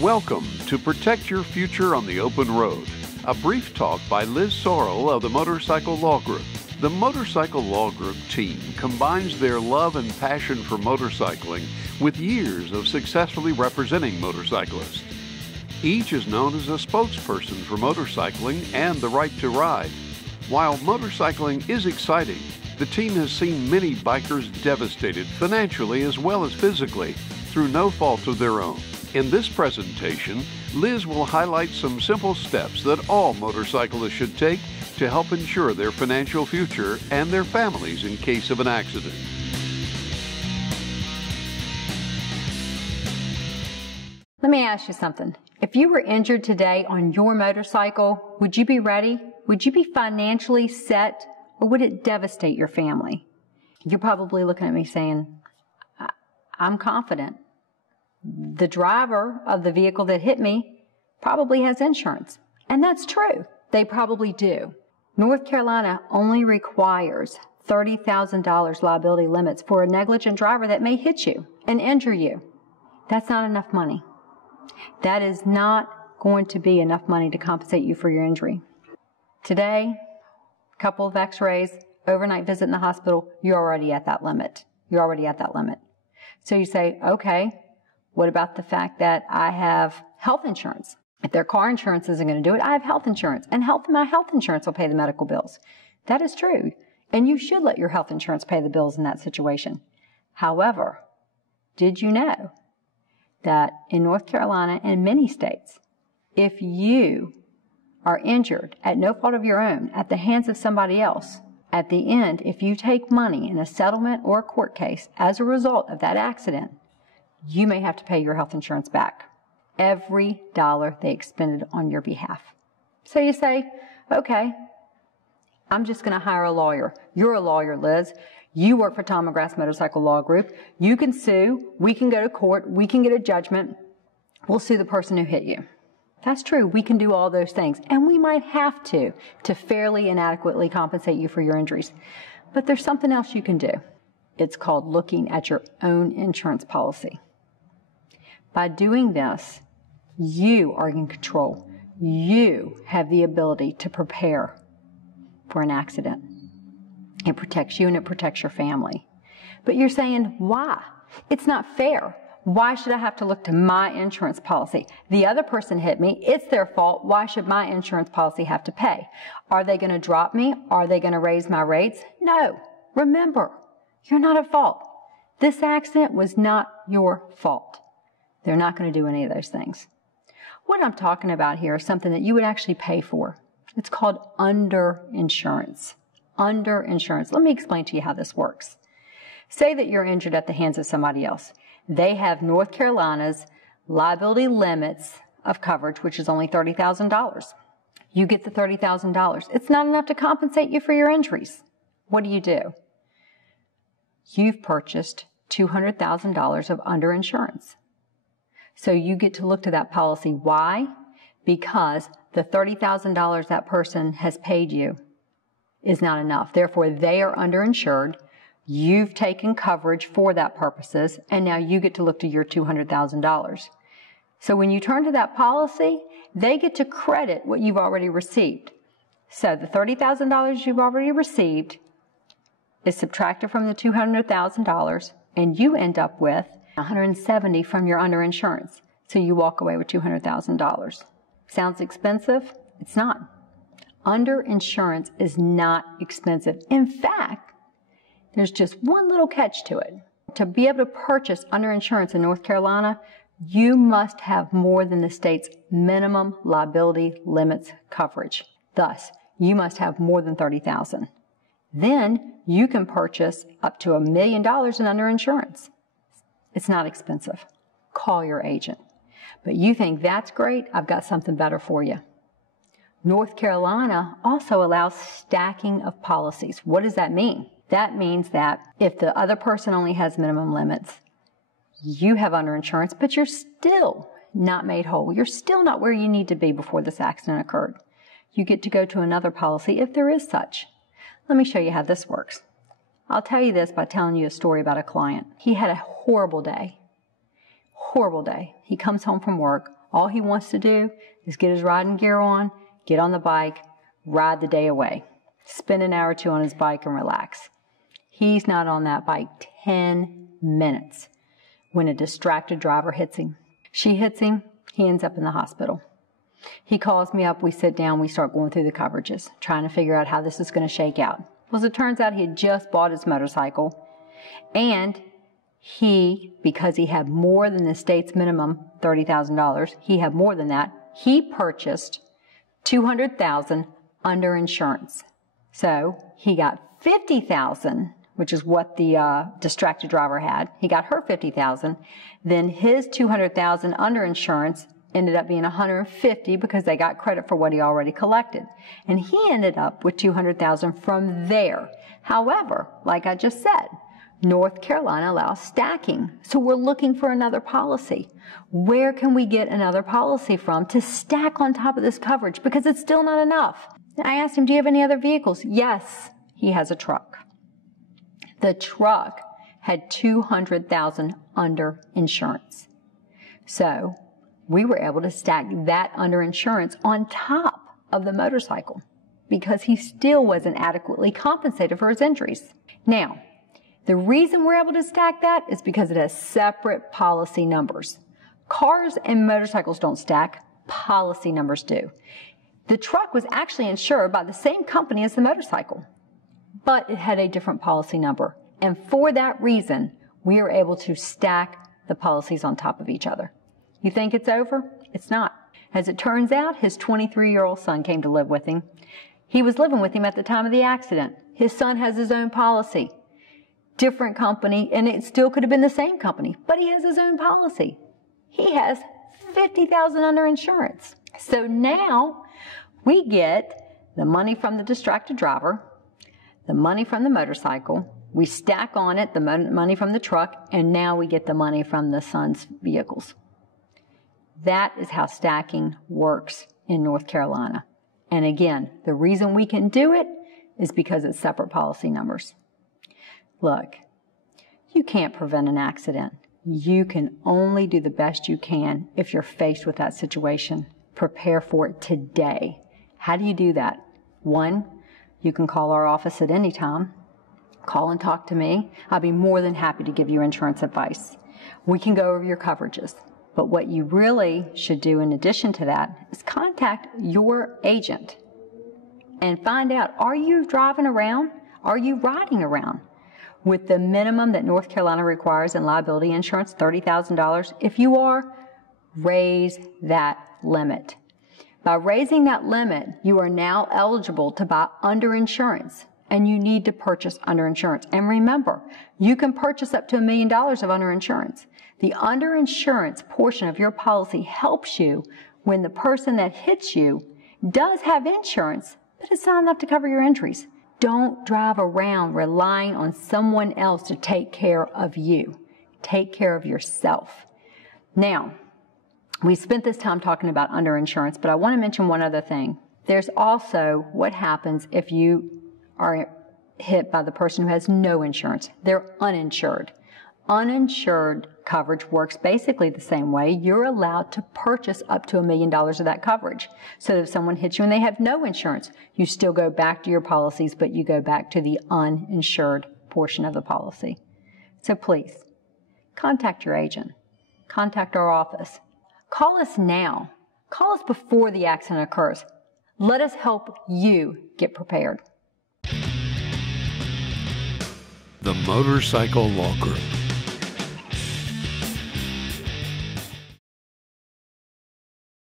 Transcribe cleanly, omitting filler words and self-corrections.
Welcome to Protect Your Future on the Open Road, a brief talk by Liz Sorrell of the Motorcycle Law Group. The Motorcycle Law Group team combines their love and passion for motorcycling with years of successfully representing motorcyclists. Each is known as a spokesperson for motorcycling and the right to ride. While motorcycling is exciting, the team has seen many bikers devastated financially as well as physically through no fault of their own. In this presentation, Liz will highlight some simple steps that all motorcyclists should take to help ensure their financial future and their families in case of an accident. Let me ask you something. If you were injured today on your motorcycle, would you be ready? Would you be financially set, or would it devastate your family? You're probably looking at me saying, I'm confident. The driver of the vehicle that hit me probably has insurance. And that's true. They probably do. North Carolina only requires $30,000 liability limits for a negligent driver that may hit you and injure you. That's not enough money. That is not going to be enough money to compensate you for your injury. Today, a couple of x-rays, overnight visit in the hospital, you're already at that limit. You're already at that limit. So you say, okay, what about the fact that I have health insurance? If their car insurance isn't going to do it, I have health insurance, and my health insurance will pay the medical bills. That is true, and you should let your health insurance pay the bills in that situation. However, did you know that in North Carolina and many states, if you are injured at no fault of your own at the hands of somebody else, at the end, if you take money in a settlement or a court case as a result of that accident, you may have to pay your health insurance back. Every dollar they expended on your behalf. So you say, okay, I'm just going to hire a lawyer. You're a lawyer, Liz. You work for Tom McGrath's Motorcycle Law Group. You can sue. We can go to court. We can get a judgment. We'll sue the person who hit you. That's true. We can do all those things. And we might have to fairly and adequately compensate you for your injuries. But there's something else you can do. It's called looking at your own insurance policy. By doing this, you are in control. You have the ability to prepare for an accident. It protects you and it protects your family. But you're saying, why? It's not fair. Why should I have to look to my insurance policy? The other person hit me. It's their fault. Why should my insurance policy have to pay? Are they going to drop me? Are they going to raise my rates? No. Remember, you're not at fault. This accident was not your fault. They're not going to do any of those things. What I'm talking about here is something that you would actually pay for. It's called underinsurance. Underinsurance. Let me explain to you how this works. Say that you're injured at the hands of somebody else. They have North Carolina's liability limits of coverage, which is only $30,000. You get the $30,000. It's not enough to compensate you for your injuries. What do? You've purchased $200,000 of underinsurance. So you get to look to that policy. Why? Because the $30,000 that person has paid you is not enough. Therefore, they are underinsured. You've taken coverage for that purposes, and now you get to look to your $200,000. So when you turn to that policy, they get to credit what you've already received. So the $30,000 you've already received is subtracted from the $200,000, and you end up with $170,000 from your underinsurance. So you walk away with $200,000. Sounds expensive? It's not. Underinsurance is not expensive. In fact, there's just one little catch to it. To be able to purchase underinsurance in North Carolina, you must have more than the state's minimum liability limits coverage. Thus, you must have more than $30,000. Then you can purchase up to $1 million in underinsurance. It's not expensive. Call your agent. But you think that's great? I've got something better for you. North Carolina also allows stacking of policies. What does that mean? That means that if the other person only has minimum limits, you have underinsurance, but you're still not made whole. You're still not where you need to be before this accident occurred. You get to go to another policy if there is such. Let me show you how this works. I'll tell you this by telling you a story about a client. He had a horrible day. Horrible day. He comes home from work All he wants to do is get his riding gear on, get on the bike, ride the day away, spend an hour or two on his bike and relax. He's not on that bike 10 minutes when a distracted driver hits him. She hits him, he ends up in the hospital. He calls me up, we sit down, we start going through the coverages, trying to figure out how this is going to shake out. Well, as it turns out, he had just bought his motorcycle, and because he had more than the state's minimum, $30,000, he had more than that, he purchased $200,000 under insurance. So he got $50,000, which is what the distracted driver had. He got her $50,000. Then his $200,000 under insurance ended up being $150,000 because they got credit for what he already collected. And he ended up with $200,000 from there. However, like I just said, North Carolina allows stacking. So we're looking for another policy. Where can we get another policy from to stack on top of this coverage? Because it's still not enough. I asked him, do you have any other vehicles? Yes, he has a truck. The truck had $200,000 under insurance. So we were able to stack that under insurance on top of the motorcycle because he still wasn't adequately compensated for his injuries. Now, the reason we're able to stack that is because it has separate policy numbers. Cars and motorcycles don't stack, policy numbers do. The truck was actually insured by the same company as the motorcycle, but it had a different policy number. And for that reason, we are able to stack the policies on top of each other. You think it's over? It's not. As it turns out, his 23-year-old son came to live with him. He was living with him at the time of the accident. His son has his own policy. Different company, and it still could have been the same company, but he has his own policy. He has $50,000 under insurance. So now we get the money from the distracted driver, the money from the motorcycle, we stack on it the money from the truck, and now we get the money from the son's vehicles. That is how stacking works in North Carolina. And again, the reason we can do it is because it's separate policy numbers. Look, you can't prevent an accident. You can only do the best you can if you're faced with that situation. Prepare for it today. How do you do that? One, you can call our office at any time. Call and talk to me. I'll be more than happy to give you insurance advice. We can go over your coverages. But what you really should do in addition to that is contact your agent and find out, are you driving around? Are you riding around? With the minimum that North Carolina requires in liability insurance, $30,000, if you are, raise that limit. By raising that limit, you are now eligible to buy underinsurance, and you need to purchase underinsurance. And remember, you can purchase up to $1 million of underinsurance. The underinsurance portion of your policy helps you when the person that hits you does have insurance, but it's not enough to cover your injuries. Don't drive around relying on someone else to take care of you. Take care of yourself. Now, we spent this time talking about underinsurance, but I want to mention one other thing. There's also what happens if you are hit by the person who has no insurance. They're uninsured. Uninsured coverage works basically the same way. You're allowed to purchase up to $1 million of that coverage. So if someone hits you and they have no insurance, you still go back to your policies, but you go back to the uninsured portion of the policy. So please, contact your agent. Contact our office. Call us now. Call us before the accident occurs. Let us help you get prepared. The Motorcycle Law Group.